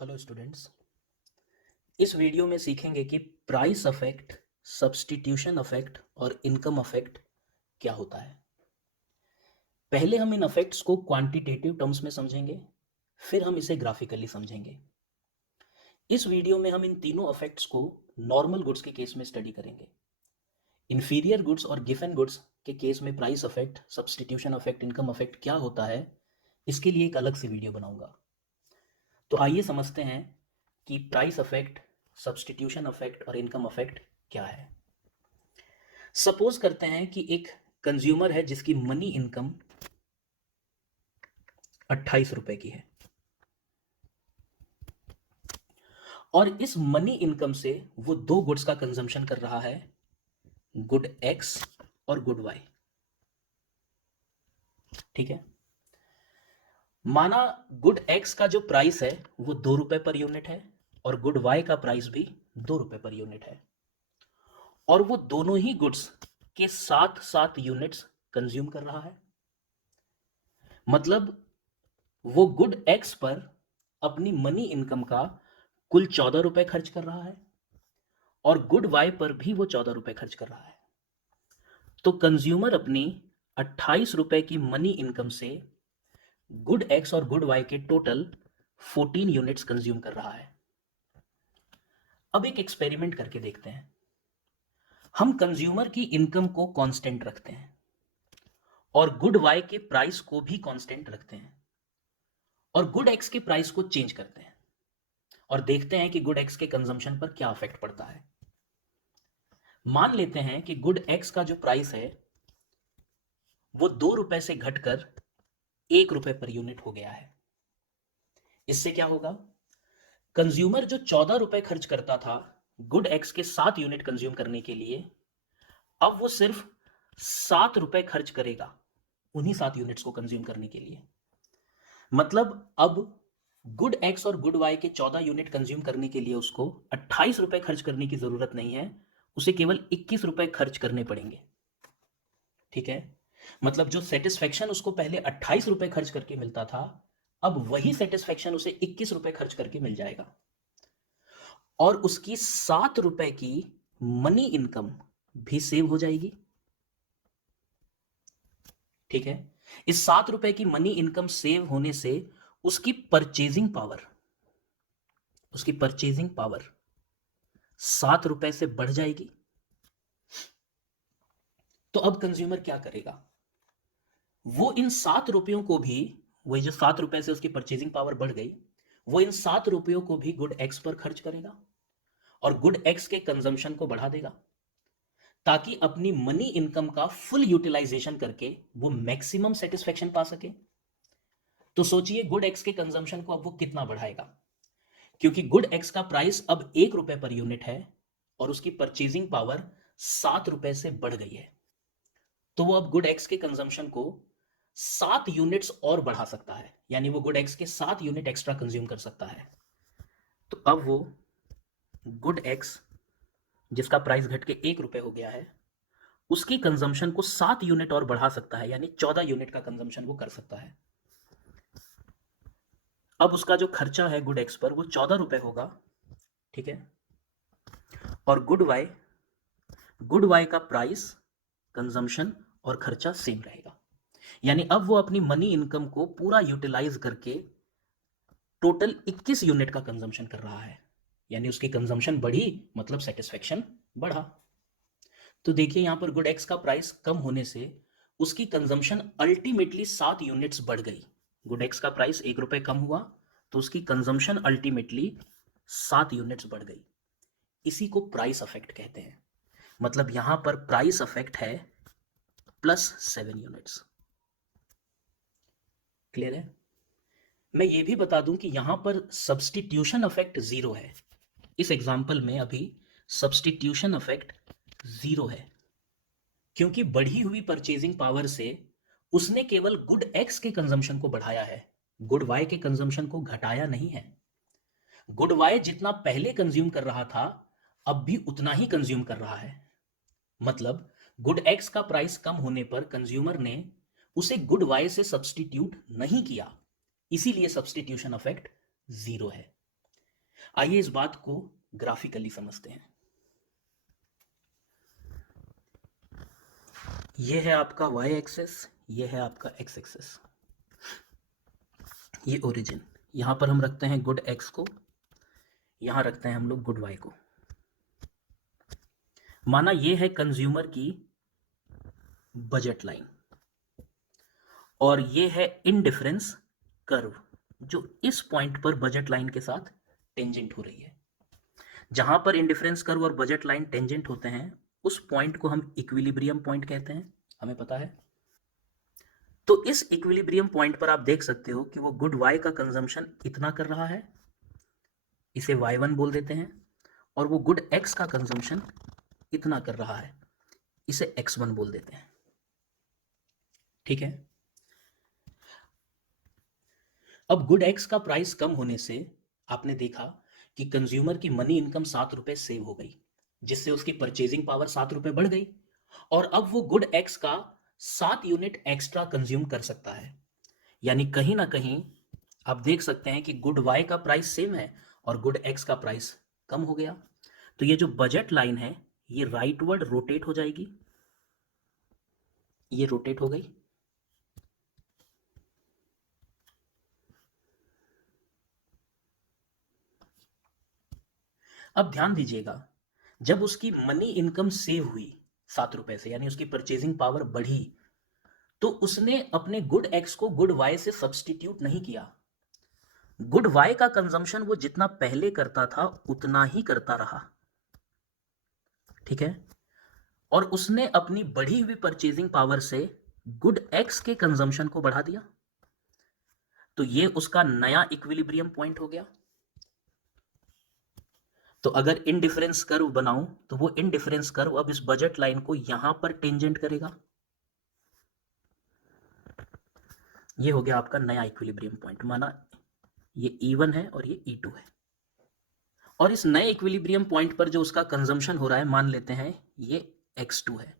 Hello students. इस video में सीखेंगे कि प्राइस अफेक्ट, सब्स्टिट्यूशन अफेक्ट और इनकम अफेक्ट क्या होता है। पहले हम इन अफेक्ट्स को क्वांटिटेटिव टर्म्स में समझेंगे, फिर हम इसे ग्राफिकली समझेंगे। इस वीडियो में हम इन तीनों अफेक्ट्स को नॉर्मल गुड्स के केस में स्टडी करेंगे। इन्फीरियर गुड्स और गिवन गुड्स के केस में price affect, substitution affect, income affect क्या होता है, इसके लिए एक अलग से वीडियो बनाऊंगा। तो आइए समझते हैं कि प्राइस अफेक्ट, सब्स्टिट्यूशन अफेक्ट और इनकम अफेक्ट क्या है। सपोज करते हैं कि एक कंज्यूमर है जिसकी मनी इनकम 28 रुपए की है और इस मनी इनकम से वो दो गुड्स का कंजम्पशन कर रहा है, गुड एक्स और गुड वाई। ठीक है, माना गुड एक्स का जो प्राइस है वो 2 रुपए पर यूनिट है और गुड वाई का प्राइस भी 2 रुपए पर यूनिट है और वो दोनों ही गुड्स के साथ साथ यूनिट्स कंज्यूम कर रहा है। मतलब वो गुड एक्स पर अपनी मनी इनकम का कुल 14 रुपए खर्च कर रहा है और गुड वाई पर भी वो 14 रुपए खर्च कर रहा है। तो कंज्यूमर अपनी 28 रुपए की मनी इनकम से गुड एक्स और गुड वाई के टोटल 14 यूनिट्स कंज्यूम कर रहा है। अब एक एक्सपेरिमेंट करके देखते हैं। हम कंज्यूमर की इनकम को कांस्टेंट रखते हैं और गुड वाई के प्राइस को भी कांस्टेंट रखते हैं और गुड एक्स के प्राइस को चेंज करते हैं और देखते हैं कि गुड एक्स के कंजम्पशन पर क्या इफेक्ट पड़ता है। मान लेते हैं कि गुड एक्स का जो प्राइस है वो 2 रुपए से घटकर 1 रुपए पर यूनिट हो गया है। इससे क्या होगा, कंज्यूमर जो 14 रुपए खर्च करता था गुड एक्स के 7 यूनिट कंज्यूम करने के लिए, अब वो सिर्फ 7 रुपए खर्च करेगा उन्हीं 7 यूनिट्स को कंज्यूम करने के लिए। मतलब अब गुड एक्स और गुड वाई के 14 यूनिट कंज्यूम करने के लिए उसको 28 रुपए खर्च करने की जरूरत नहीं है, उसे केवल 21 रुपए खर्च करने पड़ेंगे। ठीक है, मतलब जो सेटिस्फेक्शन उसको पहले 28 रुपए खर्च करके मिलता था, अब वही सेटिस्फेक्शन उसे 21 रुपए खर्च करके मिल जाएगा और उसकी 7 रुपए की मनी इनकम भी सेव हो जाएगी। ठीक है, इस 7 रुपए की मनी इनकम सेव होने से उसकी परचेजिंग पावर 7 रुपए से बढ़ जाएगी। तो अब कंज्यूमर क्या करेगा, वो इन 7 रुपयों को भी, वही जो 7 रुपए से उसकी परचेजिंग पावर बढ़ गई, वो इन 7 रुपयों को भी गुड एक्स पर खर्च करेगा और गुड एक्स के कंजम्पशन को बढ़ा देगा ताकि अपनी मनी इनकम का फुल यूटिलाइजेशन करके वो मैक्सिमम सेटिस्फेक्शन पा सके। तो सोचिए गुड एक्स के कंजम्पशन को अब वो कितना बढ़ाएगा, क्योंकि गुड एक्स का प्राइस अब 1 रुपए पर यूनिट है और उसकी परचेजिंग पावर 7 रुपए से बढ़ गई है। तो वो अब गुड एक्स के कंजम्पशन को 7 यूनिट्स और बढ़ा सकता है, यानी वो गुड एक्स के 7 यूनिट एक्स्ट्रा कंज्यूम कर सकता है। तो अब वो गुड एक्स जिसका प्राइस घट के 1 रुपए हो गया है, उसकी कंजम्पशन को 7 यूनिट और बढ़ा सकता है, यानी 14 यूनिट का कंजम्पशन वो कर सकता है। अब उसका जो खर्चा है गुड एक्स पर वो 14 रुपए होगा। ठीक है, और गुड वाई का प्राइस, कंजम्पशन और खर्चा सेम रहेगा, यानी अब वो अपनी मनी इनकम को पूरा यूटिलाइज करके टोटल 21 यूनिट का कंजम्पशन कर रहा है, यानी उसकी कंजम्पशन बढ़ी मतलब सेटिस्फेक्शन बढ़ा। तो देखिए यहां पर गुड एक्स का प्राइस कम होने से उसकी कंजम्पशन अल्टीमेटली 7 यूनिट्स बढ़ गई। गुड एक्स का प्राइस 1 रुपए कम हुआ तो उसकी कंजम्पशन अल्टीमेटली 7 यूनिट्स बढ़ गई। इसी को प्राइस अफेक्ट कहते हैं। मतलब यहां पर प्राइस अफेक्ट है +7 यूनिट्स। क्लियर है? मैं ये भी बता दूं कि यहां पर सब्स्टिट्यूशन अफेक्ट 0 है। इस एग्जाम्पल में अभी सब्स्टिट्यूशन अफेक्ट 0 है, क्योंकि बढ़ी हुई परचेजिंग पावर से उसने केवल गुड एक्स के कंजम्पशन को बढ़ाया है, गुड वाई के कंजम्पशन को घटाया नहीं है। गुड वाई जितना पहले कंज्यूम कर रहा था अब भी उतना ही कंज्यूम कर रहा है। मतलब गुड एक्स का प्राइस कम होने पर कंज्यूमर ने उसे गुड वाई से सब्स्टिट्यूट नहीं किया, इसीलिए सब्स्टिट्यूशन अफेक्ट 0 है। आइए इस बात को ग्राफिकली समझते हैं। ये है आपका y एक्सिस, ये है आपका x एक्सिस, ये ओरिजिन। यहां पर हम रखते हैं गुड x को, यहां रखते हैं हम लोग गुड y को। माना ये है कंज्यूमर की बजट लाइन और ये है इंडिफरेंस कर्व जो इस पॉइंट पर बजट लाइन के साथ टेंजेंट हो रही है। जहां पर इंडिफरेंस कर्व और बजट लाइन टेंजेंट होते हैं उस पॉइंट को हम इक्विलिब्रियम पॉइंट कहते हैं, हमें पता है। तो इस इक्विलिब्रियम पॉइंट पर आप देख सकते हो कि वो गुड y का कंजम्पशन इतना कर रहा है, इसे y1 बोल देते हैं, और वो गुड x का कंजम्पशन इतना कर रहा है, इसे x1 बोल देते हैं। ठीक है। अब गुड x का प्राइस कम होने से आपने देखा कि कंज्यूमर की मनी इनकम 7 रुपए सेव हो गई, जिससे उसकी परचेजिंग पावर 7 रुपए बढ़ गई, और अब वो गुड x का 7 यूनिट एक्स्ट्रा कंज्यूम कर सकता है। यानी कहीं ना कहीं आप देख सकते हैं कि गुड y का प्राइस सेम है और गुड x का प्राइस कम हो गया। तो ये जो बजट लाइन है ये राइटवर्ड रोटेट हो जाएगी, ये रोटेट हो गई। अब ध्यान दीजिएगा, जब उसकी मनी इनकम सेव हुई 7 रुपए से, यानी उसकी परचेजिंग पावर बढ़ी, तो उसने अपने गुड एक्स को गुड वाई से सब्सटीट्यूट नहीं किया। गुड वाई का कंजम्पशन वो जितना पहले करता था उतना ही करता रहा। ठीक है। और उसने अपनी बढ़ी हुई परचेजिंग पावर से गुड एक्स के कंजम्पशन को बढ़ा दिया। तो ये उसका नया इक्विलिब्रियम पॉइंट हो गया। तो अगर इनडिफरेंस कर्व बनाऊं तो वो इनडिफरेंस कर्व अब इस बजट लाइन को यहां पर टेंजेंट करेगा। ये हो गया आपका नया इक्विलिब्रियम पॉइंट। माना ये E1 है और ये E2 है, और इस नए इक्विलिब्रियम पॉइंट पर जो उसका कंजम्पशन हो रहा है, मान लेते हैं ये X2 है।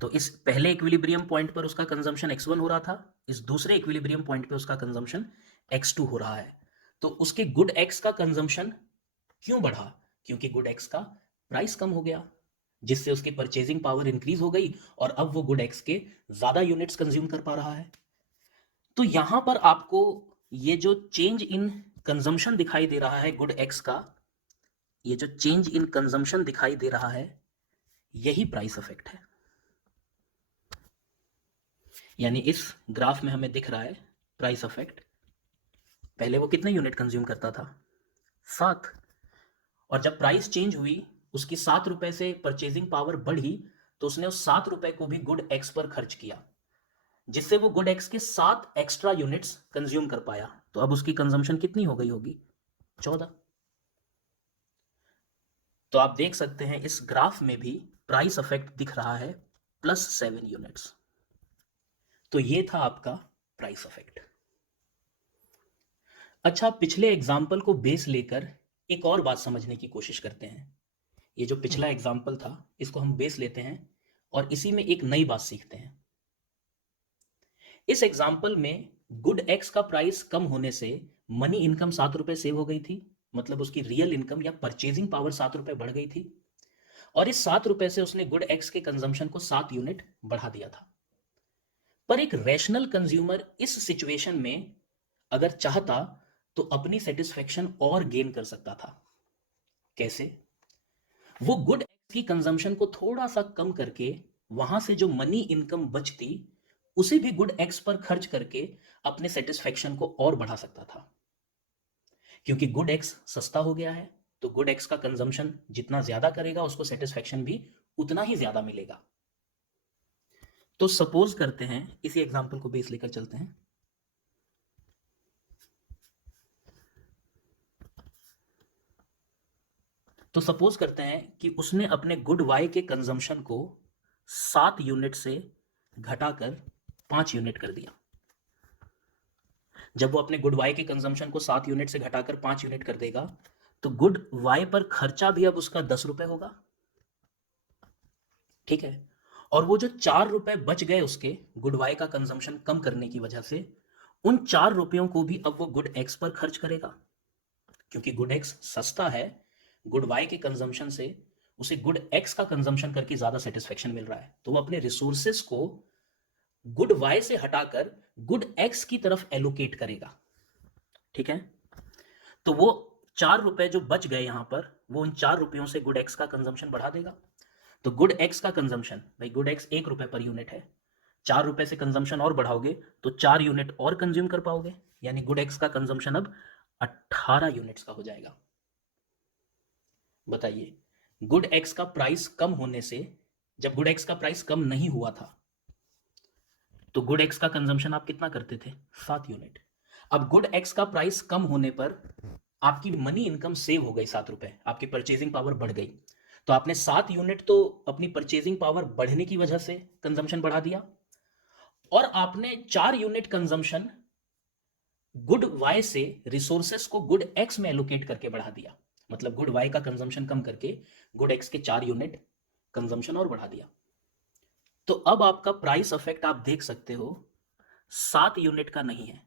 तो इस पहले इक्विलिब्रियम पॉइंट पर उसका कंजम्पशन X1 हो रहा था, इस दूसरे इक्विलिब्रियम पॉइंट पे उसका कंजम्पशन X2 हो रहा है। तो उसके गुड X का कंजम्पशन क्यों बढ़ा? क्योंकि गुड X का प्राइस कम हो गया, जिससे उसकी परचेजिंग पावर इंक्रीज हो गई और अब वो गुड X के ज्यादा यूनिट्स कंज्यूम कर पा रहा है। तो यहां पर आपको ये जो चेंज इन कंजम्पशन दिखाई दे रहा है गुड X का, ये जो चेंज इन कंजम्पशन दिखाई दे रहा है, यही प्राइस इफेक्ट है। यानी इस ग्राफ में हमें दिख रहा है प्राइस इफेक्ट। पहले वो कितने यूनिट कंज्यूम करता था? 7। और जब प्राइस चेंज हुई, उसकी 7 रुपए से परचेजिंग पावर बढ़ी, तो उसने उस 7 रुपए को भी गुड एक्स पर खर्च किया, जिससे वो गुड एक्स के 7 एक्स्ट्रा यूनिट्स कंज्यूम कर पाया। तो अब उसकी कंजम्पशन कितनी हो गई होगी? 14। तो आप देख सकते हैं इस ग्राफ में भी प्राइस इफेक्ट दिख रहा है +7 यूनिट्स। तो ये था आपका प्राइस इफेक्ट। अच्छा, पिछले एग्जाम्पल को बेस लेकर एक और बात समझने की कोशिश करते हैं। ये जो पिछला एग्जाम्पल था इसको हम बेस लेते हैं और इसी में एक नई बात सीखते हैं। इस एग्जाम्पल में गुड एक्स का प्राइस कम होने से मनी इनकम 7 रुपए सेव हो गई थी, मतलब उसकी रियल इनकम या परचेजिंग पावर 7 रुपए बढ़ गई थी, और इस 7 रुपए से उसने गुड एक्स के कंजम्पशन को 7 यूनिट बढ़ा दिया था। पर एक रैशनल कंज्यूमर इस सिचुएशन में अगर चाहता तो अपनी सेटिस्फेक्शन और गेन कर सकता था। कैसे? वो गुड एक्स की कंजम्पशन को थोड़ा सा कम करके वहां से जो मनी इनकम बचती उसे भी गुड एक्स पर खर्च करके अपने सेटिस्फेक्शन को और बढ़ा सकता था। क्योंकि गुड एक्स सस्ता हो गया है, तो गुड एक्स का कंजम्पशन जितना ज्यादा करेगा उसको सेटिस्फेक्शन भी उतना ही ज्यादा मिलेगा। तो सपोज करते हैं, इसी एग्जांपल को बेस लेकर चलते हैं। तो सपोज करते हैं कि उसने अपने गुड वाई के कंजम्पशन को 7 यूनिट से घटाकर 5 यूनिट कर दिया। जब वो अपने गुड वाई के कंजम्पशन को 7 यूनिट से घटाकर 5 यूनिट कर देगा, तो गुड वाई पर खर्चा भी अब उसका 10 रुपए होगा। ठीक है। और वो जो 4 रुपए बच गए उसके गुड वाई का कंजम्पशन कम करने की वजह से, उन 4 रुपयों को भी अब वो गुड एक्स पर खर्च करेगा। क्योंकि गुड एक्स सस्ता है, गुड वाई के कंजम्पशन से उसे गुड एक्स का कंजम्पशन करके ज्यादा सेटिस्फेक्शन मिल रहा है, तो वो अपने रिसोर्सेस को गुड वाई से हटाकर गुड एक्स की तरफ एलोकेट करेगा। ठीक है, तो वो 4 रुपए जो बच गए यहां पर, वो उन 4 रुपयों से गुड एक्स का कंजम्पशन बढ़ा देगा। तो गुड एक्स का कंजम्पशन, भाई गुड एक्स 1 रुपए पर यूनिट है, 4 रुपए से कंजम्पशन और बढ़ाओगे तो 4 यूनिट और कंज्यूम कर पाओगे, यानी गुड एक्स का कंजम्पशन अब 18 यूनिट्स का हो जाएगा। बताइए, गुड एक्स का प्राइस कम होने से, जब गुड एक्स का प्राइस कम नहीं हुआ था तो गुड एक्स का कंजम्पशन आप कितना करते थे? 7 यूनिट। अब गुड एक्स का प्राइस कम होने पर आपकी मनी इनकम सेव हो गई 7 रुपए, आपकी परचेजिंग पावर बढ़ गई, तो आपने 7 यूनिट तो अपनी परचेजिंग पावर बढ़ने की वजह से कंजम्पशन बढ़ा दिया, और आपने 4 यूनिट कंजम्पशन गुड वाई से रिसोर्सेस को गुड एक्स में एलोकेट करके बढ़ा दिया। मतलब गुड वाई का कंजम्पशन कम करके गुड एक्स के 4 यूनिट कंजम्पशन और बढ़ा दिया। तो अब आपका प्राइस इफेक्ट आप देख सकते हो 7 यूनिट का नहीं है,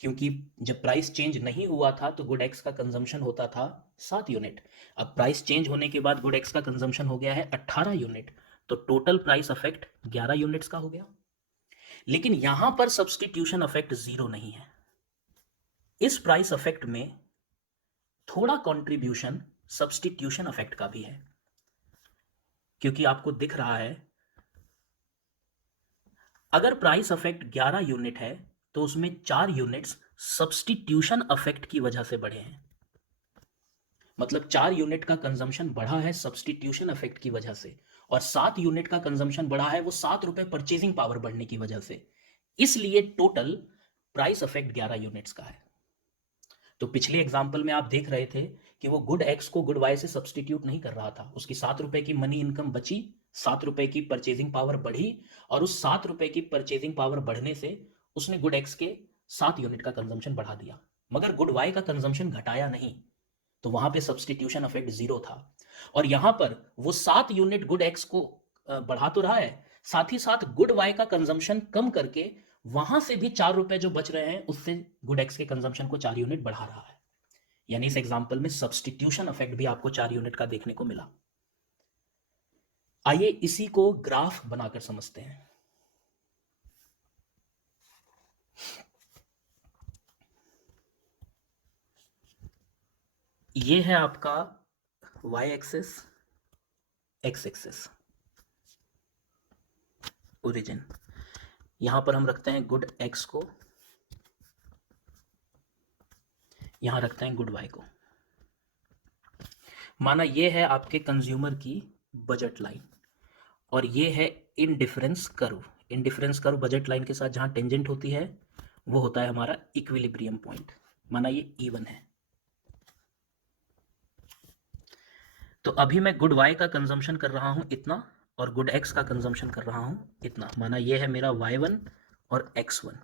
क्योंकि जब प्राइस चेंज नहीं हुआ था तो गुड एक्स का कंजम्पशन होता था 7 यूनिट। अब प्राइस चेंज होने के बाद गुड एक्स का कंजम्पशन हो गया है 18 यूनिट, तो टोटल प्राइस इफेक्ट 11 यूनिट्स का हो गया। लेकिन यहां पर सब्सटीट्यूशन इफेक्ट 0 नहीं है। इस प्राइस इफेक्ट में थोड़ा कंट्रीब्यूशन सब्सटीट्यूशन इफेक्ट का भी है, क्योंकि आपको दिख रहा है अगर प्राइस इफेक्ट 11 यूनिट है तो उसमें 4 यूनिट्स सब्सटीट्यूशन इफेक्ट की वजह से बढ़े हैं। मतलब 4 यूनिट का कंजम्पशन बढ़ा है सब्सटीट्यूशन इफेक्ट की वजह से, और 7 यूनिट का कंजम्पशन बढ़ा है वो 7 रुपए परचेजिंग पावर बढ़ने की वजह से। इसलिए टोटल प्राइस इफेक्ट 11 यूनिट्स का है। तो पिछले एग्जाम्पल में आप देख रहे थे कि वो गुड एक्स को गुड वाई से सब्सटीट्यूट नहीं कर रहा था, उसकी 7 रुपए की मनी इनकम बची, 7 रुपए की परचेजिंग पावर बढ़ी, और उस 7 रुपए की परचेजिंग पावर बढ़ने से उसने गुड एक्स के 7 यूनिट का कंजम्पशन बढ़ा दिया, मगर गुड वाई का कंजम्पशन घटाया नहीं, तो वहां पे सब्सटीट्यूशन इफेक्ट 0 था। और यहां पर वो 7 यूनिट गुड एक्स को बढ़ा तो रहा है, साथ ही साथ गुड वाई का कंजम्पशन कम करके वहां से भी 4 रुपए जो बच रहे हैं उससे गुड एक्स के कंजम्पशन को 4 यूनिट बढ़ा रहा है। यानी इस एग्जांपल में सब्सटीट्यूशन इफेक्ट भी आपको 4 यूनिट का देखने को मिला। आइए इसी को ग्राफ बनाकर समझते हैं। ये है आपका y axis, x axis, origin. यहां पर हम रखते हैं गुड x को, यहां रखते हैं गुड y को। माना ये है आपके कंज्यूमर की बजट लाइन, और ये है indifference curve. Indifference curve budget line के साथ जहां टेंजेंट होती है वो होता है हमारा इक्विलिब्रियम पॉइंट। माना ये E1 है, तो अभी मैं गुड वाई का कंजम्पशन कर रहा हूं इतना, और गुड एक्स का कंजम्पशन कर रहा हूं इतना। माना ये है मेरा y1 और x1।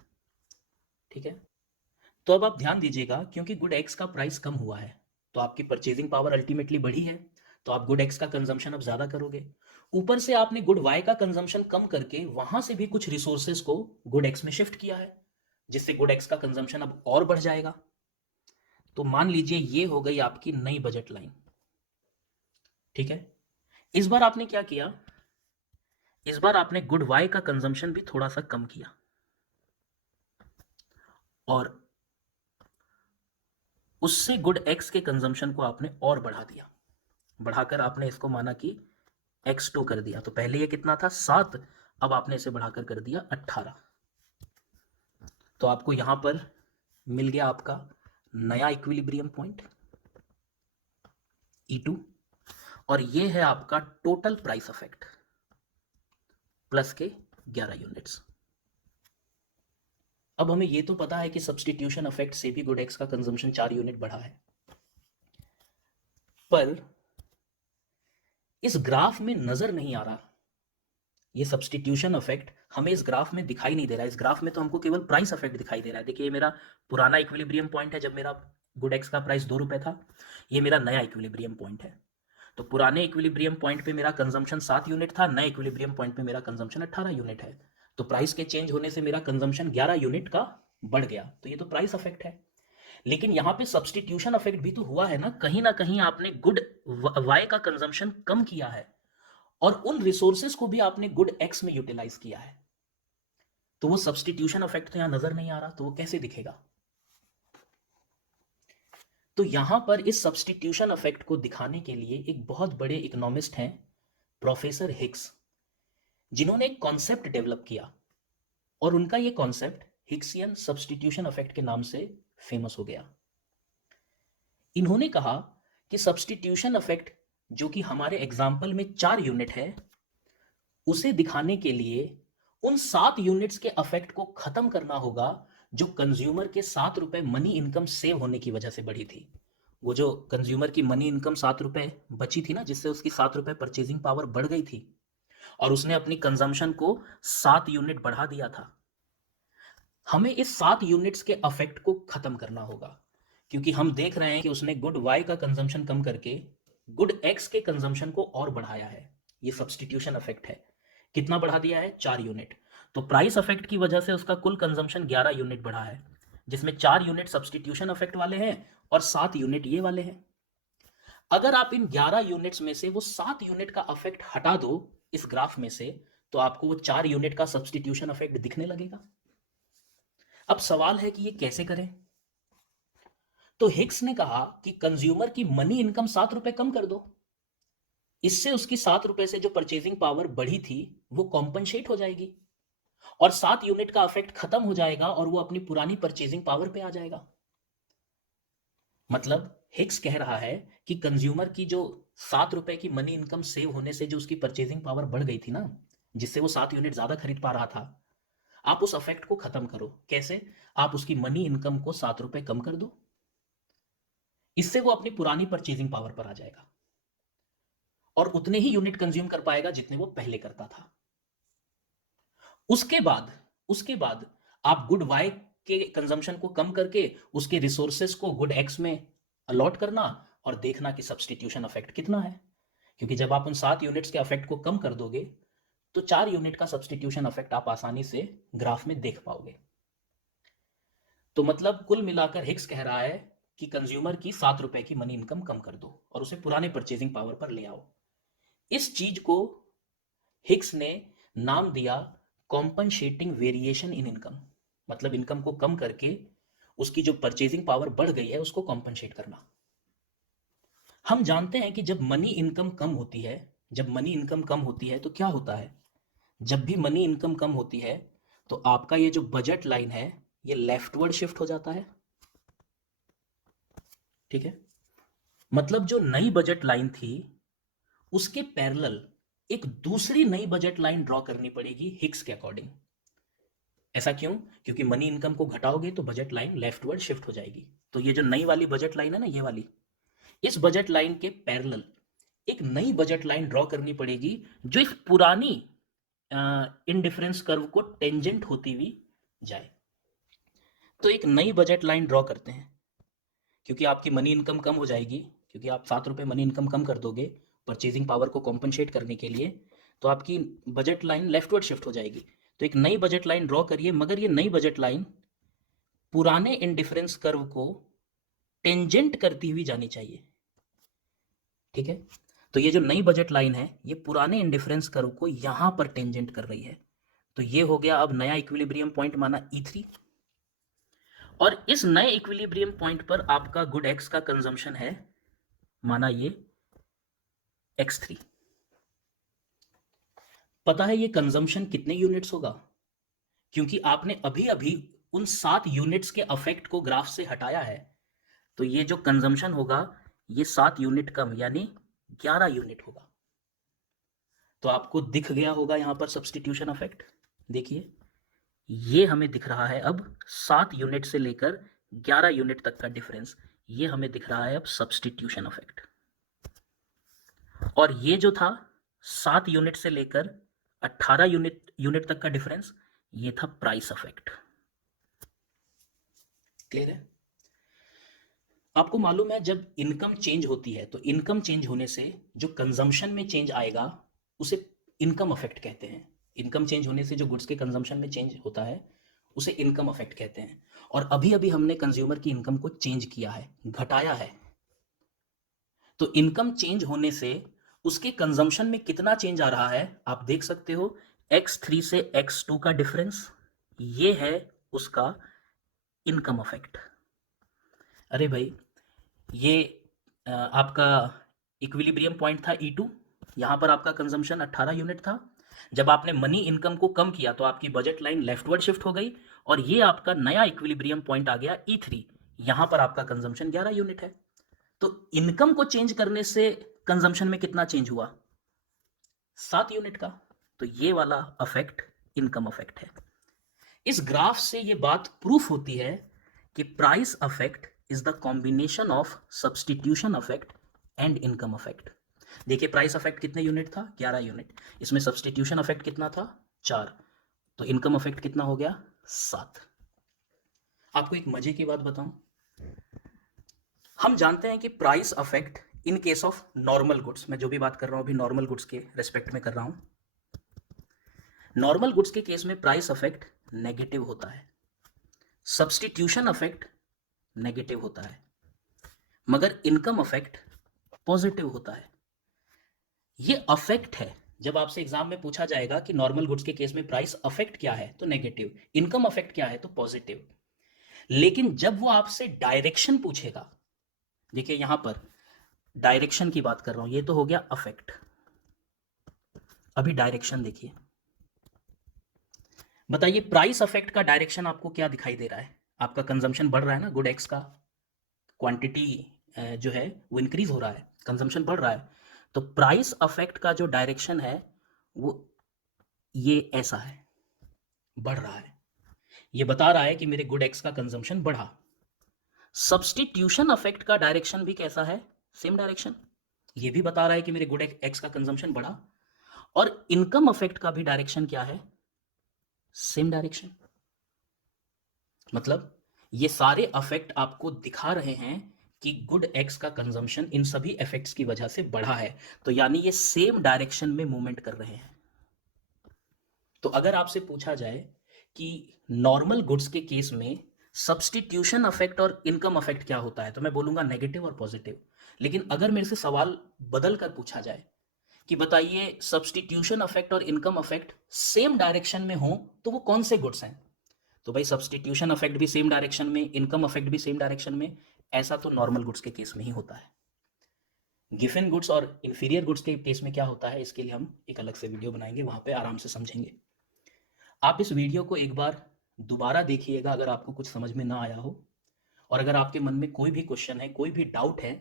ठीक है, तो अब आप ध्यान दीजिएगा, क्योंकि गुड एक्स का प्राइस कम हुआ है तो आपकी परचेजिंग पावर अल्टीमेटली बढ़ी है, तो आप गुड एक्स का कंजम्पशन अब ज्यादा करोगे। ऊपर से आपने गुड वाई का कंजम्पशन कम करके वहां से भी कुछ रिसोर्सेज को गुड एक्स में शिफ्ट किया है, जिससे गुड एक्स का कंजम्पशन अब और बढ़ जाएगा। तो मान लीजिए ये हो गई आपकी नई बजट लाइन। ठीक है, इस बार आपने क्या किया, इस बार आपने गुड वाई का कंजम्पशन भी थोड़ा सा कम किया, और उससे गुड एक्स के कंजम्पशन को आपने और बढ़ा दिया। बढ़ाकर आपने इसको माना कि x2 कर दिया। तो पहले ये कितना था? 7, अब आपने इसे बढ़ाकर कर दिया 18। तो आपको यहां पर मिल गया आपका नया इक्विलिब्रियम पॉइंट E2, और ये है आपका टोटल प्राइस इफेक्ट प्लस के 11 यूनिट्स। अब हमें ये तो पता है कि सब्सटीट्यूशन इफेक्ट से भी गुड एक्स का कंजम्पशन 4 यूनिट बढ़ा है, पर इस ग्राफ में नजर नहीं आ रहा। ये सब्सटीट्यूशन इफेक्ट हमें इस ग्राफ में दिखाई नहीं दे रहा है। इस ग्राफ में तो हमको केवल प्राइस इफेक्ट दिखाई दे रहा है। देखिए, ये मेरा पुराना इक्विलिब्रियम पॉइंट है जब मेरा गुड एक्स का प्राइस 2 रुपए था। ये मेरा नया इक्विलिब्रियम पॉइंट है। तो पुराने इक्विलिब्रियम पॉइंट पे मेरा कंजम्पशन 7 यूनिट था, नए इक्विलिब्रियम पॉइंट पे मेरा कंजम्पशन 18 यूनिट है। तो प्राइस के चेंज होने से मेरा कंजम्पशन 11 यूनिट का बढ़ गया, तो ये तो प्राइस इफेक्ट है। लेकिन यहां पे सब्सटीट्यूशन इफेक्ट भी तो हुआ है ना कहीं आपने गुड वाई का कंजम्पशन कम किया है और उन रिसोर्सेस को भी आपने गुड एक्स में यूटिलाइज किया है। तो वो सब्सटीट्यूशन इफेक्ट तो यहां नजर नहीं आ रहा, तो वो कैसे दिखेगा? तो यहां पर इस सब्सटीट्यूशन इफेक्ट को दिखाने के लिए एक बहुत बड़े इकोनॉमिस्ट हैं, प्रोफेसर हिग्स, जिन्होंने एक कॉन्सेप्ट डेवलप किया और उनका ये कॉन्सेप्ट हिग्सियन सब्सटीट्यूशन इफेक्ट के नाम से फेमस हो गया। इन्होंने कहा कि सब्सटीट्यूशन इफेक्ट, जो कि हमारे एग्जाम्पल में 4 यूनिट है, उसे दिखाने के लिए उन 7 यूनिट्स के इफेक्ट को खत्म करना होगा जो कंज्यूमर के 7 रुपए मनी इनकम सेव होने की वजह से बढ़ी थी। वो जो कंज्यूमर की मनी इनकम 7 रुपए बची थी ना, जिससे उसकी 7 रुपए परचेजिंग पावर बढ़ गई थी और उसने अपनी कंजम्पशन को 7 यूनिट बढ़ा दिया था। हमें इस 7 यूनिट्स के इफेक्ट को खत्म करना होगा, क्योंकि हम देख रहे हैं कि उसने गुड वाई का कंजम्पशन कम करके गुड एक्स के कंजम्पशन को और बढ़ाया है। ये सब्सटीट्यूशन इफेक्ट है। कितना बढ़ा दिया है? 4 यूनिट। तो प्राइस इफेक्ट की वजह से उसका कुल कंजम्पशन 11 यूनिट बढ़ा है, जिसमें 4 यूनिट सब्सटीट्यूशन इफेक्ट वाले हैं और 7 यूनिट ये वाले हैं। अगर आप इन 11 यूनिट्स में से वो 7 यूनिट का इफेक्ट हटा दो इस ग्राफ में से, तो आपको वो 4 यूनिट का सब्सटीट्यूशन इफेक्ट दिखने लगेगा। अब सवाल है कि ये कैसे करें? तो हिग्स ने कहा कि कंज्यूमर की मनी इनकम 7 रुपए कम कर दो, इससे उसकी 7 रुपए से जो परचेजिंग पावर बढ़ी थी वो कॉम्पनसेट हो जाएगी और 7 यूनिट का इफेक्ट खत्म हो जाएगा और वो अपनी पुरानी परचेजिंग पावर पे आ जाएगा। मतलब हिग्स कह रहा है कि कंज्यूमर की जो 7 रुपए की मनी इनकम सेव होने से जो उसकी परचेजिंग पावर बढ़ गई थी ना, जिससे वो 7 यूनिट ज्यादा खरीद पा रहा था, आप उस इफेक्ट को खत्म करो। कैसे? आप उसकी मनी इनकम को 7 रुपए कम कर दो, इससे वो अपनी पुरानी परचेजिंग पावर पर आ जाएगा और उतने ही यूनिट कंज्यूम कर पाएगा जितने वो पहले करता था। उसके बाद आप गुड वाई के कंजम्पशन को कम करके उसके रिसोर्सेस को गुड एक्स में अलॉट करना और देखना कि सब्सटीट्यूशन इफेक्ट कितना है। क्योंकि जब आप उन 7 यूनिट्स के इफेक्ट को कम कर दोगे तो 4 यूनिट का सब्सटीट्यूशन इफेक्ट आप आसानी से ग्राफ में देख पाओगे। तो मतलब कुल मिलाकर हिग्स कह रहा है कि कंज्यूमर की 7 रुपए की मनी इनकम कम कर दो और उसे पुराने परचेजिंग पावर पर ले आओ। इस चीज को हिग्स ने नाम दिया कॉम्पनसेटिंग वेरिएशन इन इनकम। मतलब इनकम को कम करके उसकी जो परचेजिंग पावर बढ़ गई है उसको कॉम्पनसेट करना। हम जानते हैं कि जब मनी इनकम कम होती है तो क्या होता है? जब भी मनी इनकम कम होती है तो आपका ये जो बजट लाइन है ये लेफ्टवर्ड शिफ्ट हो जाता है। ठीक है? मतलब जो नई बजट लाइन थी उसके पैरेलल एक दूसरी नई बजट लाइन ड्रॉ करनी पड़ेगी हिग्स के अकॉर्डिंग। ऐसा क्यों? क्योंकि मनी इनकम को घटाओगे तो बजट लाइन लेफ्टवर्ड शिफ्ट हो जाएगी। तो ये जो नई वाली बजट लाइन है ना, ये वाली, इस बजट लाइन के पैरेलल एक नई बजट लाइन ड्रॉ करनी पड़ेगी जो इस पुरानी इनडिफरेंस कर्व को टेंजेंट होती हुई जाए। तो एक नई बजट लाइन ड्रॉ करते हैं, क्योंकि आपकी मनी इनकम कम हो जाएगी, क्योंकि आप 7 रुपए मनी इनकम कम कर दोगे परचेजिंग पावर को कॉम्पनसेट करने के लिए, तो आपकी बजट लाइन लेफ्टवर्ड शिफ्ट हो जाएगी। तो एक नई बजट लाइन ड्रॉ करिए, मगर ये नई बजट लाइन पुराने इनडिफरेंस कर्व को टेंजेंट करती हुई जानी चाहिए। ठीक है? तो ये जो नई बजट लाइन है ये पुराने इंडिफरेंस कर्व को यहां पर टेंजेंट कर रही है। तो ये हो गया अब नया इक्विलिब्रियम पॉइंट माना E3, और इस नए इक्विलिब्रियम पॉइंट पर आपका गुड एक्स का कंजम्पशन है माना ये X3। पता है ये कंजम्पशन कितने यूनिट्स होगा? क्योंकि आपने अभी अभी उन 7 यूनिट्स के अफेक्ट को ग्राफ से हटाया है, तो ये जो कंजम्पशन होगा ये 7 यूनिट कम यानी 11 यूनिट होगा। तो आपको दिख गया होगा यहां पर सब्सटीट्यूशन इफेक्ट। देखिए ये हमें दिख रहा है अब 7 यूनिट से लेकर 11 यूनिट तक का डिफरेंस, ये हमें दिख रहा है अब सब्सटीट्यूशन इफेक्ट। और ये जो था 7 यूनिट से लेकर 18 यूनिट तक का डिफरेंस, ये था प्राइस इफेक्ट। क्लियर है? आपको मालूम है जब इनकम चेंज होती है तो इनकम चेंज होने से जो कंजम्पशन में चेंज आएगा उसे इनकम इफेक्ट कहते हैं। इनकम चेंज होने से जो गुड्स के कंजम्पशन में चेंज होता है उसे इनकम अफेक्ट कहते हैं। और अभी अभी हमने कंज्यूमर की इनकम को चेंज किया है, घटाया है। तो इनकम चेंज होने से उसके कंजम्पशन में कितना चेंज आ रहा है आप देख सकते हो। X3 से X2 का डिफरेंस, ये है उसका इनकम अफेक्ट। अरे भाई, ये आपका इक्विलिब्रियम पॉइंट था E2, यहाँ पर आपका कंजम्पशन 18 यूनिट था। जब आपने मनी इनकम को कम किया तो आपकी बजट लाइन लेफ्टवर्ड शिफ्ट हो गई और ये आपका नया इक्विलिब्रियम पॉइंट आ गया E3, यहाँ पर आपका कंजम्पशन 11 यूनिट है। तो इनकम को चेंज करने से कंजम्पशन में कितना चेंज हुआ? 7 यूनिट का। तो ये वाला अफेक्ट इनकम अफेक्ट है। इस ग्राफ से ये बात प्रूफ होती है कि price affect is the combination of substitution affect and income affect. देखिए प्राइस अफेक्ट कितने यूनिट था? 11 यूनिट। इसमें सब्सटीट्यूशन अफेक्ट कितना था? 4। तो इनकम अफेक्ट कितना हो गया? 7। आपको एक मजे की बात बताऊं, हम जानते हैं कि price affect in case of normal goods, मैं जो भी बात कर रहा हूं अभी नॉर्मल गुड्स के रेस्पेक्ट में कर रहा हूं, नॉर्मल गुड्स के केस में प्राइस अफेक्ट नेगेटिव होता है, सब्सटीट्यूशन अफेक्ट नेगेटिव होता है, मगर इनकम अफेक्ट पॉजिटिव होता है। ये अफेक्ट है। जब आपसे एग्जाम में पूछा जाएगा कि नॉर्मल गुड्स के केस में प्राइस अफेक्ट क्या है तो नेगेटिव, इनकम अफेक्ट क्या है तो पॉजिटिव। लेकिन जब वो आपसे डायरेक्शन पूछेगा, देखिए यहां पर डायरेक्शन की बात कर रहा हूं, ये तो हो गया अफेक्ट। अभी डायरेक्शन देखिए, बताइए प्राइस अफेक्ट का डायरेक्शन आपको क्या दिखाई दे रहा है? आपका कंजम्पशन बढ़ रहा है ना, गुड एक्स का क्वांटिटी जो है वो इंक्रीज हो रहा है, कंजम्पशन बढ़ रहा है। तो प्राइस अफेक्ट का जो डायरेक्शन है वो ये ऐसा है, बढ़ रहा है। ये बता रहा है कि मेरे गुड एक्स का कंजम्पशन बढ़ा। सब्सटीट्यूशन अफेक्ट का डायरेक्शन भी कैसा है? Same direction. ये भी बता रहा है कि मेरे गुड एक्स का कंजम्पशन बढ़ा। और इनकम अफेक्ट का भी डायरेक्शन क्या है? Same direction. मतलब ये सारे अफेक्ट आपको दिखा रहे हैं कि गुड एक्स का कंजम्पशन इन सभी इफेक्ट्स की वजह से बढ़ा है। तो यानी ये सेम डायरेक्शन में मूवमेंट कर रहे हैं। तो अगर आपसे पूछा जाए कि नॉर्मल गुड्स के केस में सब्सटीट्यूशन अफेक्ट और इनकम अफेक्ट क्या होता है, तो मैं बोलूंगा नेगेटिव और पॉजिटिव। लेकिन अगर मेरे से सवाल बदल कर पूछा जाए कि बताइए सब्सटीट्यूशन अफेक्ट और इनकम अफेक्ट सेम डायरेक्शन में हो तो वो कौन से गुड्स हैं, तो भाई सब्सटीट्यूशन अफेक्ट भी सेम डायरेक्शन में, इनकम अफेक्ट भी सेम डायरेक्शन में। ऐसा तो नॉर्मल गुड्स के केस में ही होता है। गिवन गुड्स और इंफीरियर गुड्स के केस में क्या होता है, इसके लिए हम एक अलग से वीडियो बनाएंगे, वहां पे आराम से समझेंगे। आप इस वीडियो को एक बार दोबारा देखिएगा अगर आपको कुछ समझ में ना आया हो। और अगर आपके मन में कोई भी क्वेश्चन है, कोई भी डाउट है,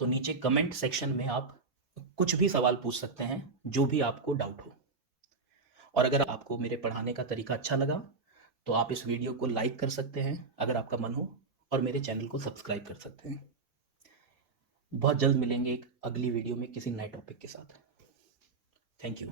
तो नीचे कमेंट सेक्शन में आप कुछ भी सवाल पूछ सकते हैं, जो भी आपको डाउट हो। और अगर आपको मेरे पढ़ाने का तरीका अच्छा लगा तो आप इस वीडियो को लाइक कर सकते हैं अगर आपका मन हो, और मेरे चैनल को सब्सक्राइब कर सकते हैं। बहुत जल्द मिलेंगे एक अगली वीडियो में किसी नए टॉपिक के साथ। Thank you.